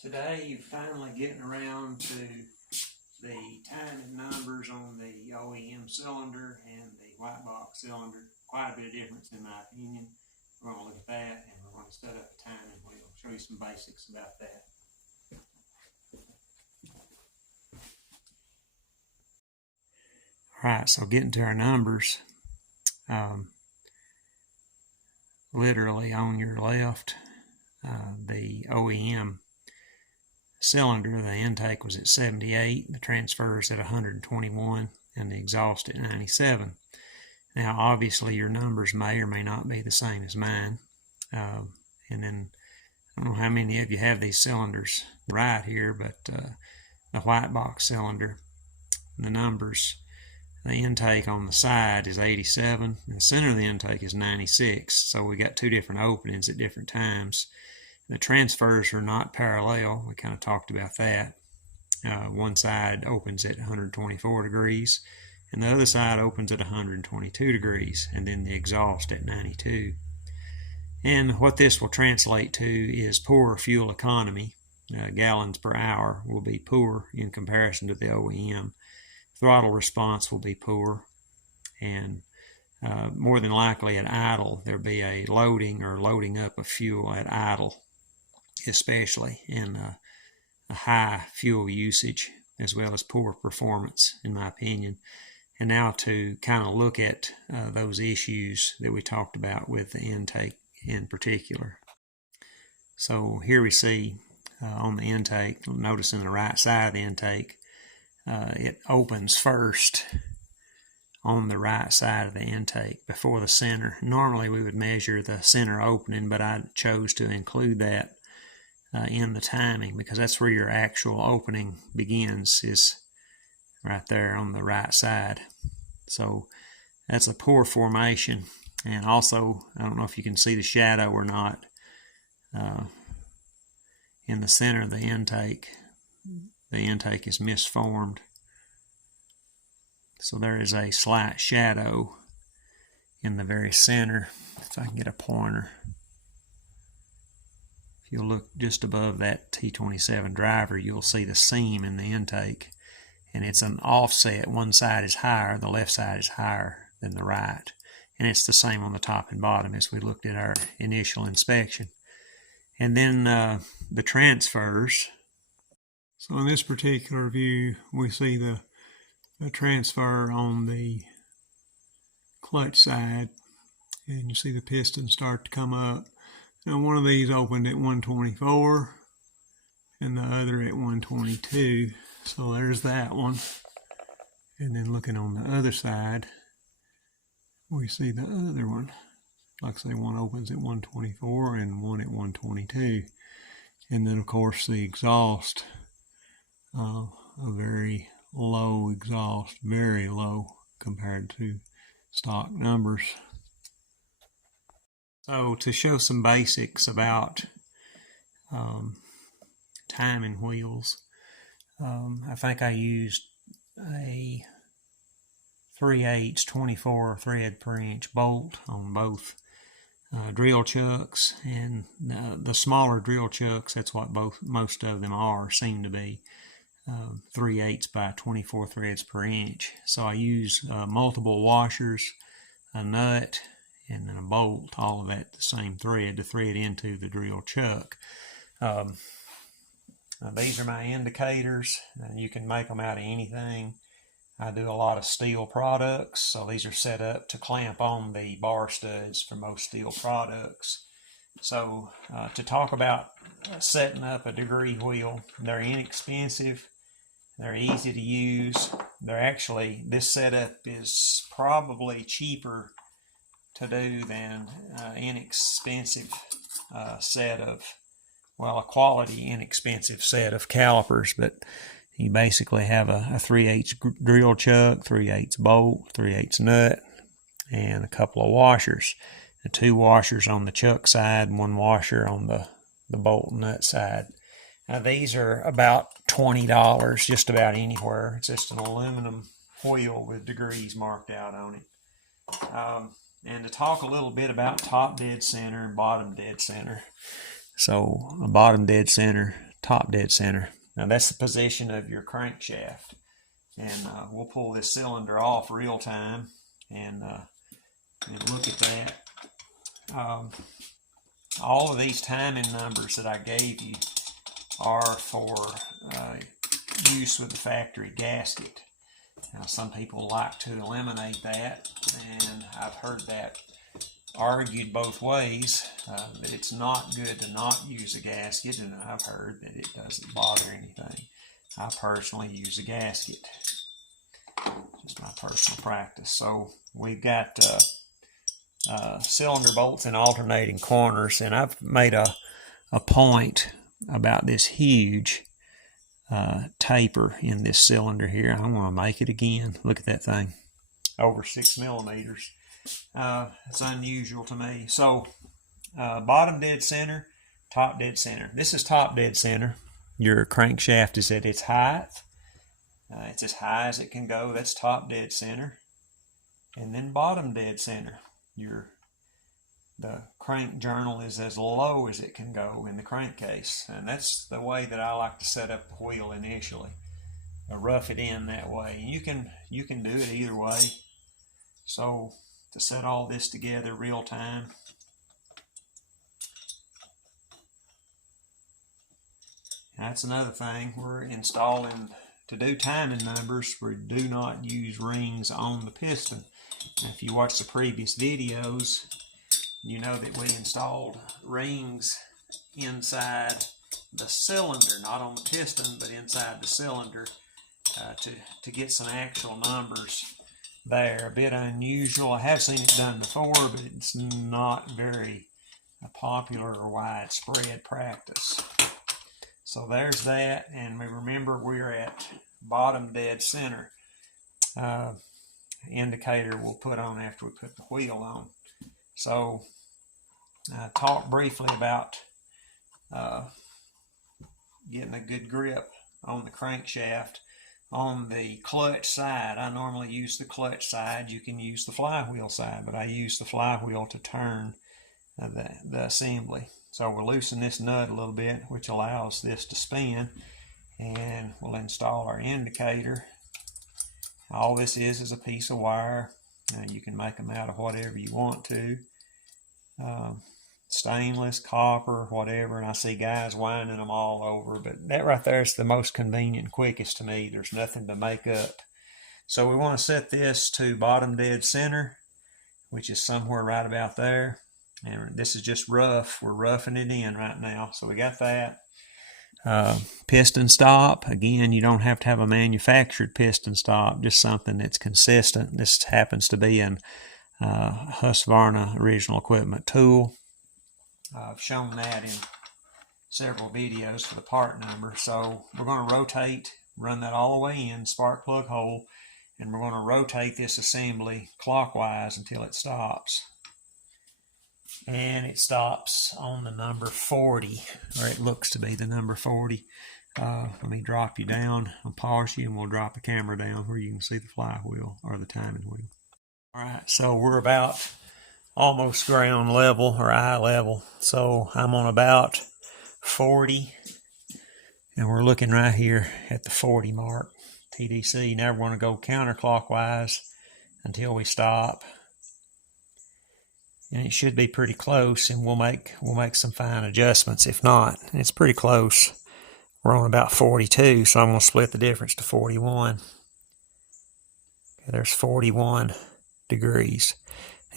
Today, finally getting around to the timing numbers on the OEM cylinder and the white box cylinder. Quite a bit of difference in my opinion. We're going to look at that and we're going to set up a timing wheel. Show you some basics about that. Alright, so getting to our numbers. Literally on your left, the OEM cylinder, the intake was at 78, the transfer is at 121, and the exhaust at 97. Now obviously your numbers may or may not be the same as mine. And then I don't know how many of you have these cylinders right here, but the white box cylinder, the numbers, the intake on the side is 87, and the center of the intake is 96, so we got two different openings at different times. The transfers are not parallel. We kind of talked about that. One side opens at 124 degrees, and the other side opens at 122 degrees, and then the exhaust at 92. And what this will translate to is poor fuel economy. Gallons per hour will be poor in comparison to the OEM. Throttle response will be poor, and more than likely at idle there'll be a loading or loading up of fuel at idle, especially, and a high fuel usage as well as poor performance in my opinion. And now to kind of look at those issues that we talked about with the intake in particular. So here we see on the intake, notice in the right side of the intake, it opens first on the right side of the intake before the center. Normally we would measure the center opening, but I chose to include that in the timing because that's where your actual opening begins, is right there on the right side. So that's a poor formation. And also, I don't know if you can see the shadow or not, in the center of the intake is misformed. So there is a slight shadow in the very center. If I can get a pointer. If you look just above that T27 driver, you'll see the seam in the intake. And it's an offset. One side is higher, the left side is higher than the right. And it's the same on the top and bottom as we looked at our initial inspection. And then the transfers. So in this particular view, we see the transfer on the clutch side, and you see the pistons start to come up. Now one of these opened at 124 and the other at 122, so there's that one. And then looking on the other side, we see the other one. Like I say, one opens at 124 and one at 122. And then of course the exhaust, a very low exhaust, very low compared to stock numbers. So to show some basics about timing wheels, I think I used a 3/8 24 thread per inch bolt on both drill chucks, and the smaller drill chucks, that's what most of them seem to be 3/8 by 24 threads per inch. So I use multiple washers, a nut, and then a bolt, all of that the same thread to thread into the drill chuck. These are my indicators, and you can make them out of anything. I do a lot of steel products, so these are set up to clamp on the bar studs for most steel products. So to talk about setting up a degree wheel, they're inexpensive, they're easy to use. They're actually, this setup is probably cheaper to do than inexpensive set of, well, a quality inexpensive set of calipers, but you basically have a 3/8 drill chuck, 3/8 bolt, 3/8 nut, and a couple of washers. And 2 washers on the chuck side and 1 washer on the bolt nut side. Now these are about $20 just about anywhere. It's just an aluminum wheel with degrees marked out on it. And to talk a little bit about top dead center and bottom dead center. So a bottom dead center top dead center. Now that's the position of your crankshaft. And we'll pull this cylinder off real time and look at that. All of these timing numbers that I gave you are for use with the factory gasket. Now some people like to eliminate that, and I've heard that argued both ways, that it's not good to not use a gasket, and I've heard that it doesn't bother anything. I personally use a gasket, just my personal practice. So we've got cylinder bolts in alternating corners, and I've made a point about this huge taper in this cylinder here. I want to make it again. Look at that thing, over 6 millimeters. It's unusual to me. So bottom dead center, top dead center. This is top dead center. Your crankshaft is at its height. It's as high as it can go. That's top dead center. And then bottom dead center. The crank journal is as low as it can go in the crankcase. And that's the way that I like to set up the wheel initially. Rough it in that way. And you can do it either way. So to set all this together real time, that's another thing. We're installing, to do timing numbers, we do not use rings on the piston. Now, if you watch the previous videos, you know that we installed rings inside the cylinder, not on the piston, but inside the cylinder, to get some actual numbers there. A bit unusual. I have seen it done before, but it's not very popular or widespread practice. So there's that, and remember we're at bottom dead center. Indicator we'll put on after we put the wheel on. So talk briefly about getting a good grip on the crankshaft. On the clutch side, I normally use the clutch side. You can use the flywheel side, but I use the flywheel to turn the assembly. So we'll loosen this nut a little bit, which allows this to spin, and we'll install our indicator. All this is a piece of wire. You can make them out of whatever you want to. Stainless, copper, whatever, and I see guys winding them all over, but that right there is the most convenient, quickest to me. There's nothing to make up. So we want to set this to bottom dead center, which is somewhere right about there, and this is just rough. We're roughing it in right now. So we got that. Piston stop, again, you don't have to have a manufactured piston stop, just something that's consistent. This happens to be an Husqvarna original equipment tool. I've shown that in several videos for the part number. So we're going to rotate, run that all the way in, spark plug hole, and we're going to rotate this assembly clockwise until it stops. And it stops on the number 40, or it looks to be the number 40. Let me drop you down. I'll pause you and we'll drop the camera down where you can see the flywheel or the timing wheel. All right, so we're about almost ground level or eye level. So I'm on about 40, and we're looking right here at the 40 mark. TDC, now we're going to go counterclockwise until we stop. And it should be pretty close, and we'll make some fine adjustments if not. It's pretty close. We're on about 42, so I'm going to split the difference to 41. Okay, there's 41 degrees.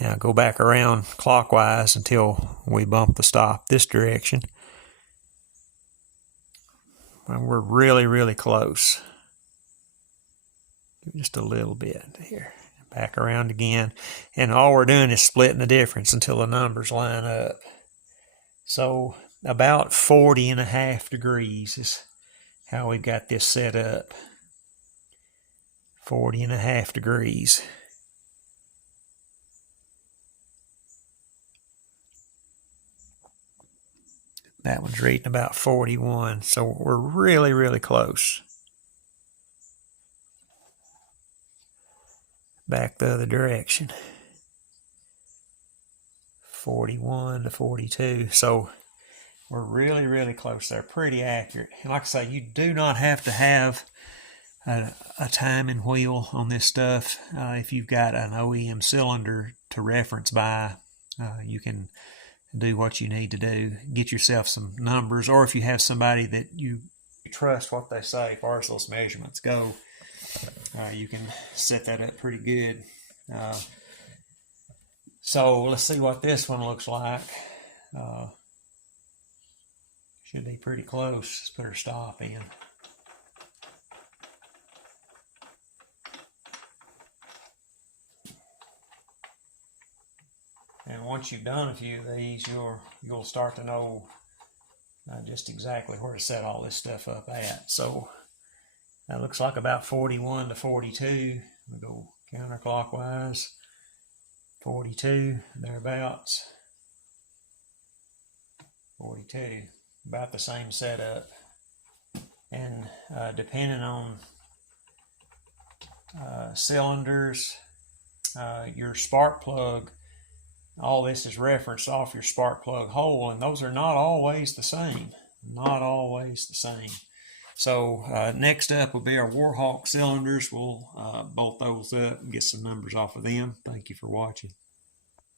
Now go back around clockwise until we bump the stop this direction. And we're really, really close. Just a little bit here. Back around again. And all we're doing is splitting the difference until the numbers line up. So about 40.5 degrees is how we've got this set up. 40.5 degrees. That one's reading about 41, so we're really, really close. Back the other direction. 41 to 42. So we're really, really close there, pretty accurate. And like I say, you do not have to have a timing wheel on this stuff. If you've got an OEM cylinder to reference by, you can do what you need to do. Get yourself some numbers, or if you have somebody that you trust what they say as far as those measurements go, you can set that up pretty good. So let's see what this one looks like. Should be pretty close. Let's put her stop in. And once you've done a few of these, you'll start to know just exactly where to set all this stuff up at. So that looks like about 41 to 42. We'll go counterclockwise. 42, thereabouts. 42, about the same setup. And depending on cylinders, your spark plug, all this is referenced off your spark plug hole, and those are not always the same. Not always the same. So next up will be our Warhawk cylinders. We'll bolt those up and get some numbers off of them. Thank you for watching.